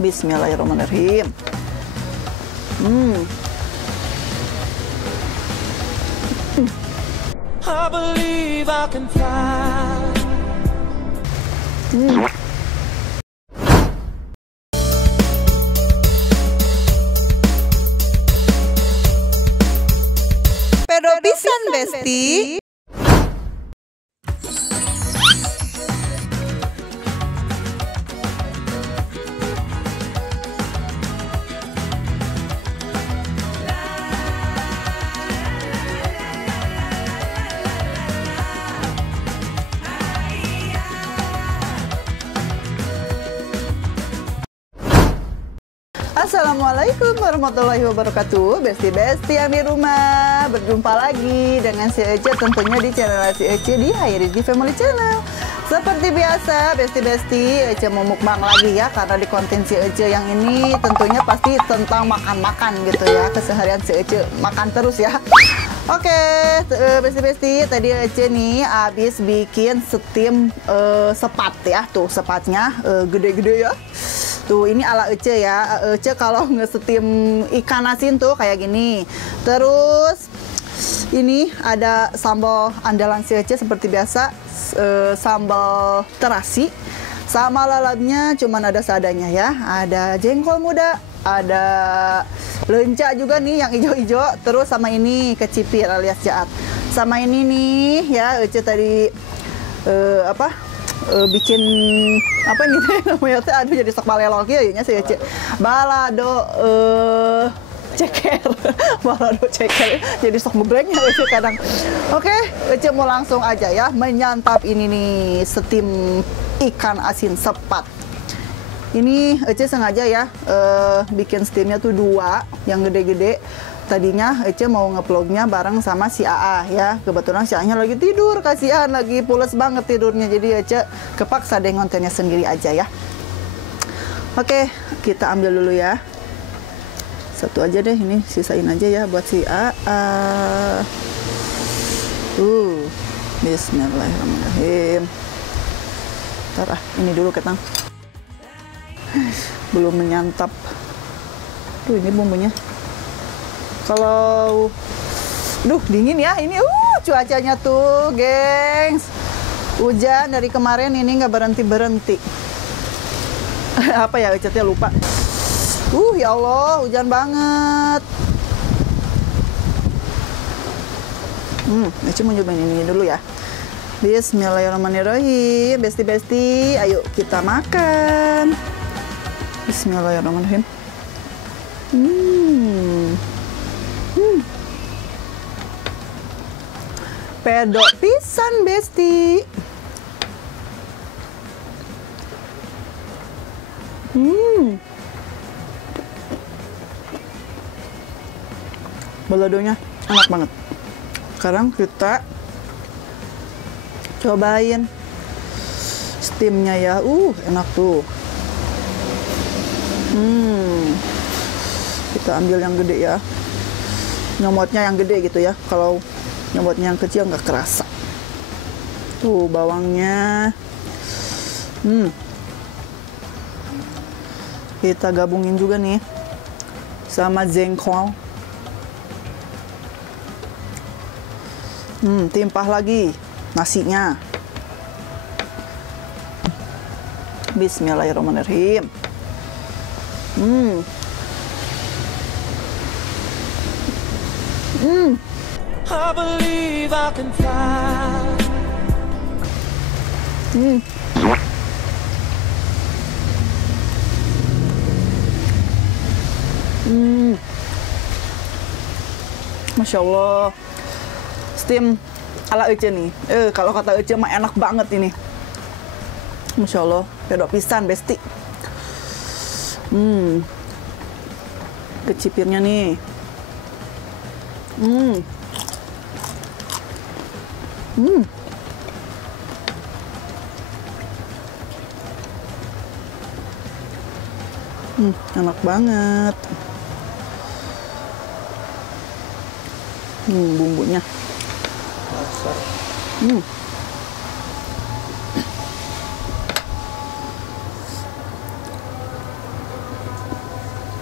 Bismillahirrahmanirrahim. I believe I can fly. Pedo pisan besti. Assalamualaikum warahmatullahi wabarakatuh. Besti-besti yang di rumah, berjumpa lagi dengan si Ece tentunya di channel si Ece di Hairi Family Channel. Seperti biasa, besti-besti, Ece mau mukbang lagi ya, karena di konten si Ece yang ini tentunya pasti tentang makan-makan gitu ya. Keseharian si Ece makan terus ya. Oke, besti-besti, tadi Ece nih abis bikin steam sepat ya. Tuh sepatnya gede-gede ya. Tuh ini ala Ece ya. Ece kalau nge-steam ikan asin tuh kayak gini. Terus ini ada sambal andalan si Ece seperti biasa, sambal terasi. Sama lalapnya cuman ada seadanya ya. Ada jengkol muda, ada lenca juga nih yang hijau-hijau. Terus sama ini kecipir alias jaat. Sama ini nih ya Ece tadi bikin apa nih namanya teh, aduh jadi sok balelok ya sih Ece. Balado ceker. Balado ceker jadi sok ngebrengnya Ece kadang. Oke, Ece mau langsung aja ya menyantap ini nih steam ikan asin sepat. Ini Ece sengaja ya bikin steamnya tuh 2 yang gede-gede. Tadinya Ece mau ngevlognya bareng sama si AA ya. Kebetulan si AA-nya lagi tidur, kasihan lagi pules banget tidurnya. Jadi Ece kepaksa deh ngontennya sendiri aja ya. Oke, kita ambil dulu ya. Satu aja deh, ini sisain aja ya buat si AA. Bismillahirrahmanirrahim. Ntar ini dulu ketang. Belum menyantap. Tuh ini bumbunya. Kalau dingin ya ini, cuacanya tuh gengs, hujan dari kemarin ini nggak berhenti apa ya Ecetnya lupa. Ya Allah, hujan banget. Ece mau nyobain ini dulu ya. Bismillahirrahmanirrahim. Besti-besti, ayo kita makan. Bismillahirrahmanirrahim. Pedo pisan besti. Baladonya enak banget. Sekarang kita cobain steamnya ya. Enak tuh. Kita ambil yang gede ya. Nyomotnya yang gede gitu ya. Kalau nyomotnya yang kecil nggak kerasa. Tuh bawangnya. Kita gabungin juga nih sama jengkol. Timpah lagi nasinya. Bismillahirrahmanirrahim. I believe I can fly. Masya Allah, steam ala Ece nih. Kalau kata Ece mah enak banget ini. Masya Allah, pedo pisan besti. Kecipirnya nih. Enak banget. Bumbunya.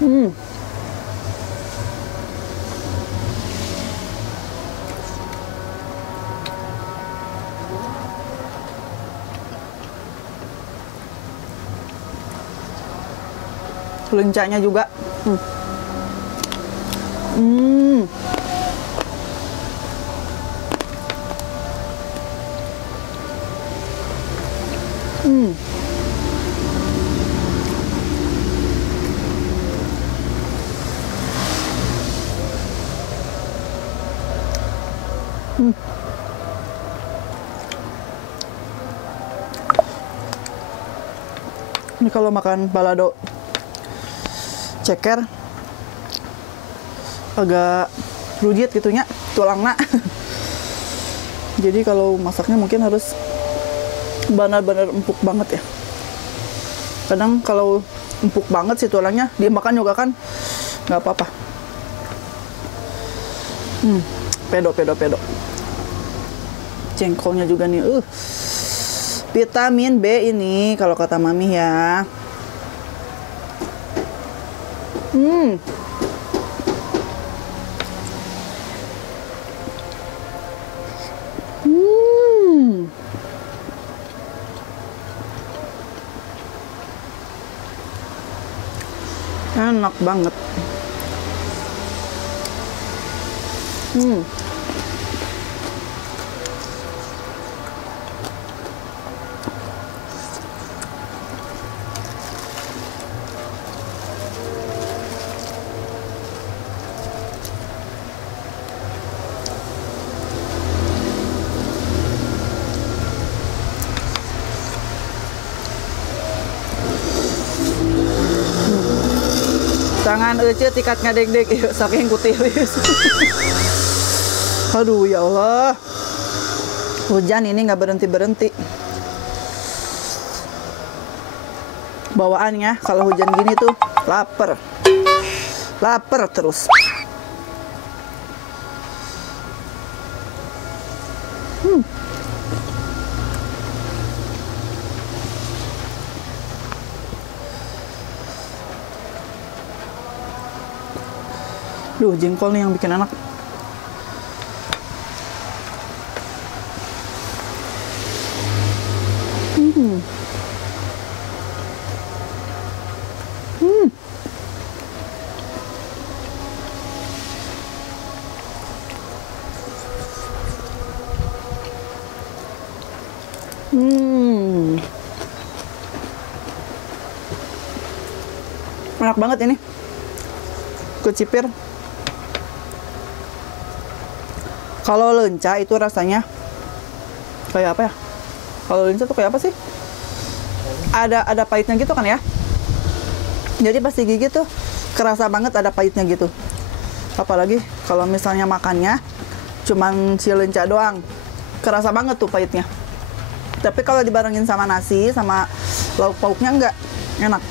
Hmm. Lencanya juga. Hmm. Hmm. Hmm. Ini kalau makan balado ceker agak rujit gitunya tulangnya. Jadi kalau masaknya mungkin harus benar-benar empuk banget ya. Kadang kalau empuk banget sih tulangnya dimakan juga kan nggak apa-apa. Pedo. Jengkolnya juga nih, vitamin B ini kalau kata mami ya. Enak banget. Tangan Ece tikat ngadeg-deg saking kutiris. Aduh ya Allah. Hujan ini nggak berhenti-berhenti. Bawaannya kalau hujan gini tuh lapar. Lapar terus. Duh, jengkol nih yang bikin enak. Enak banget ini. Kecipir. Kalau lenca itu rasanya kayak apa ya? Kalau lenca tuh kayak apa sih? Ada pahitnya gitu kan ya? Jadi pas digigit tuh kerasa banget ada pahitnya gitu. Apalagi kalau misalnya makannya cuman si lenca doang, kerasa banget tuh pahitnya. Tapi kalau dibarengin sama nasi sama lauk pauknya enggak enak.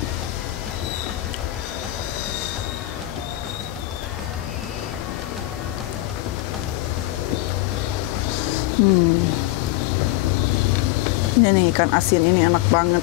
Ini nih ikan asin ini enak banget.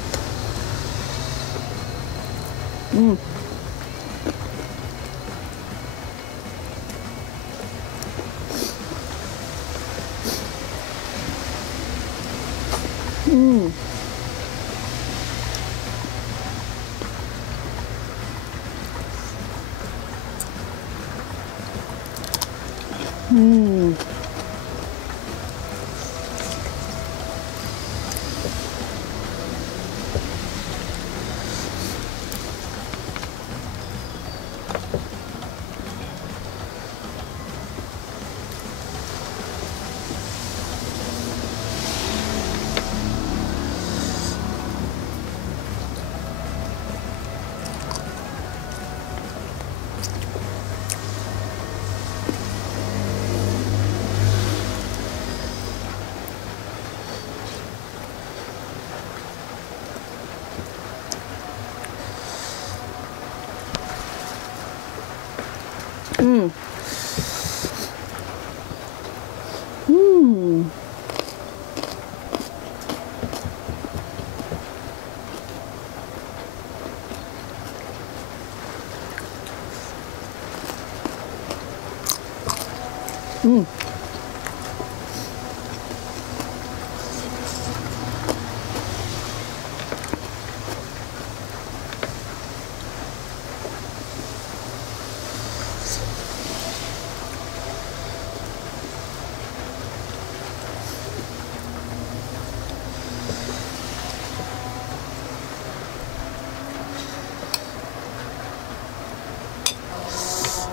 Hmm.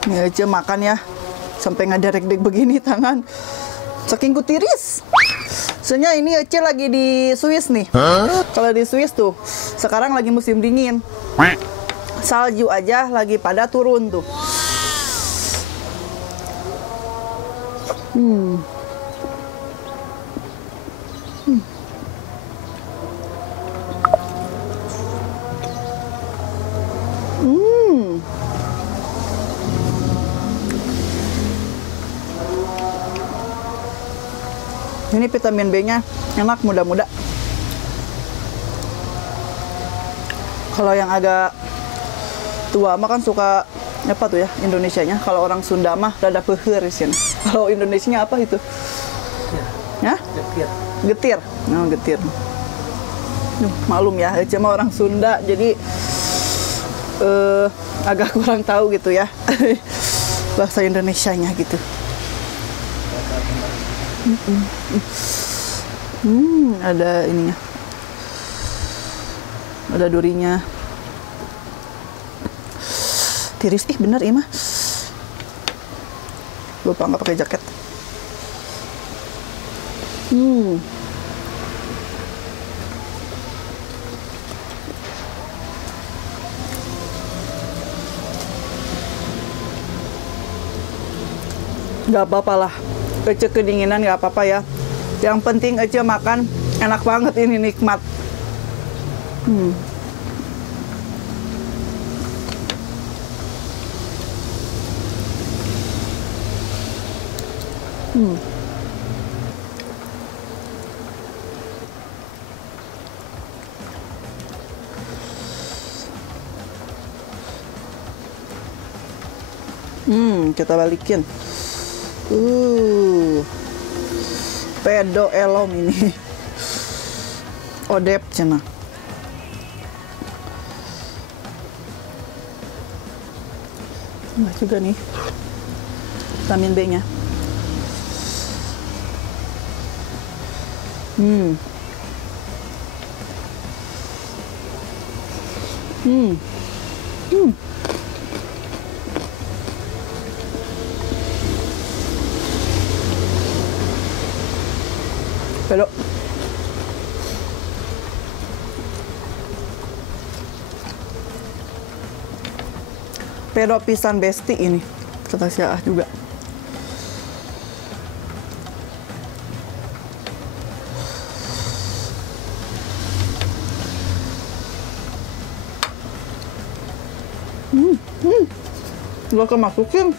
Ini aja makan ya, sampai ngaderek-dek begini tangan. Saking ku tiris. Soalnya ini Ece lagi di Swiss nih. Kalau di Swiss tuh, sekarang lagi musim dingin. Salju aja lagi pada turun tuh. Ini vitamin B-nya enak, muda-muda. Kalau yang agak tua mah kan suka apa tuh ya Indonesianya? Kalau orang Sunda mah rada peuheur sih. Kalau Indonesianya apa itu? Ya? Getir. Getir. Nah, getir. Maklum ya, Ece mah orang Sunda, jadi agak kurang tahu gitu ya bahasa Indonesianya gitu. Ada ininya, ada durinya. Tiris, bener ya mah. Lupa nggak pakai jaket. Nggak apa-apa lah. Ece kedinginan nggak apa-apa ya. Yang penting Ece makan enak banget, ini nikmat. Kita balikin. Pedo elom ini. Odep cina. Nah juga nih vitamin B-nya. Pedo. Pedo pisan besti ini. Kata si Aah juga. Gak kemasukin.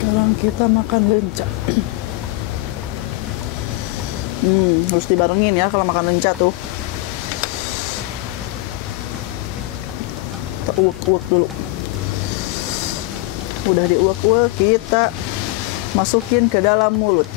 Sekarang kita makan lenca. Harus dibarengin ya kalau makan lenca tuh. Kita uak-uak dulu. Udah diuak-uak, kita masukin ke dalam mulut.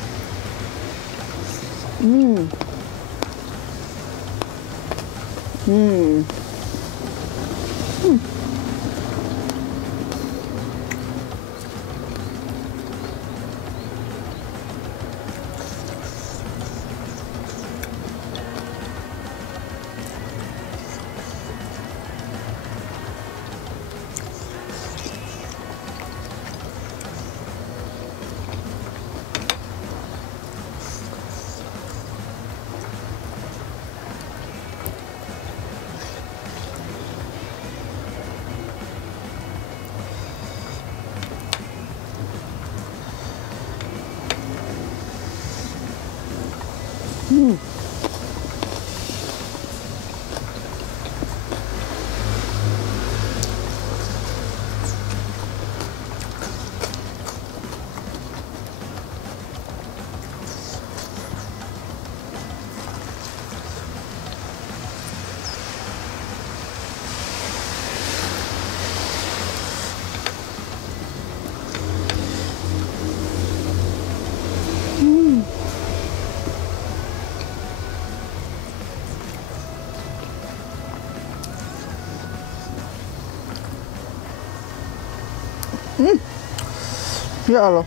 Ya Allah,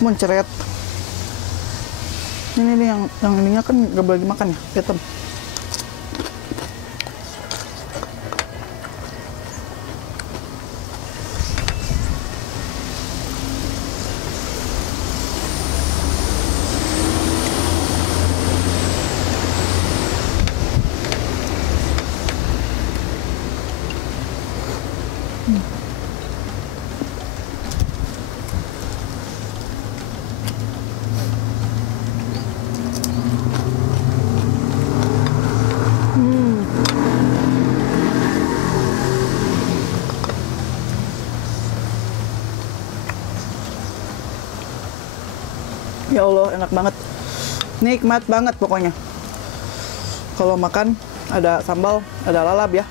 menceret. Ini yang ininya kan gak boleh dimakan ya, hitam. Ya Allah, enak banget. Nikmat banget pokoknya. Kalau makan ada sambal, ada lalap ya.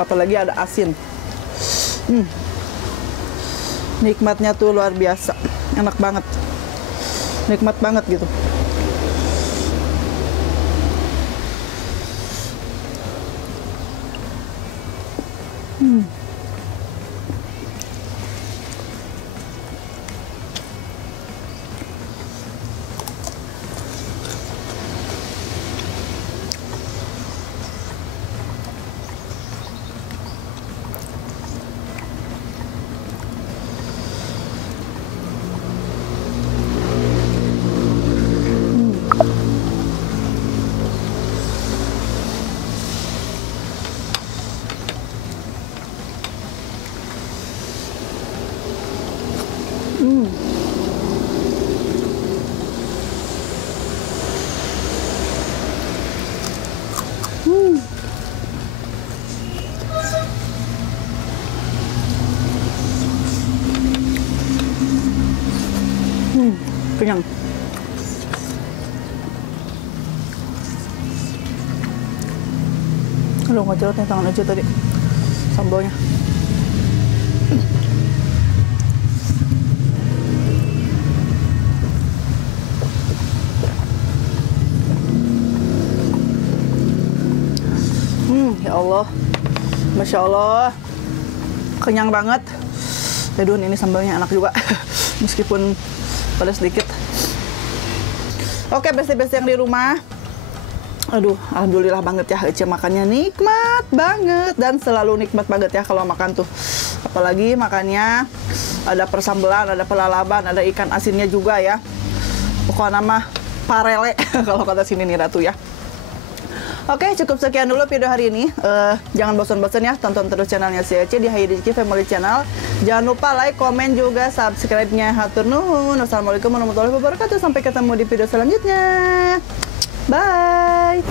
Apalagi ada asin. Nikmatnya tuh luar biasa. Enak banget. Nikmat banget gitu. Kenyang. Aduh, ngejelot nih tangan aja tadi sambalnya. Ya Allah, Masya Allah, kenyang banget. Aduh, ini sambalnya enak juga, meskipun pedas sedikit. Oke, besti-besti yang di rumah, aduh, alhamdulillah banget ya, Ece makannya nikmat banget dan selalu nikmat banget ya kalau makan tuh. Apalagi makannya ada persambelan, ada pelalaban, ada ikan asinnya juga ya. Pokoknya nama parele kalau kata sini nih Ratu ya. Oke, cukup sekian dulu video hari ini. Jangan bosan-bosan ya, tonton terus channelnya si Ece di Hairi Rizky Family Channel. Jangan lupa like, komen juga, subscribe-nya. Hatur nuhun. Wassalamualaikum warahmatullahi wabarakatuh. Sampai ketemu di video selanjutnya. Bye.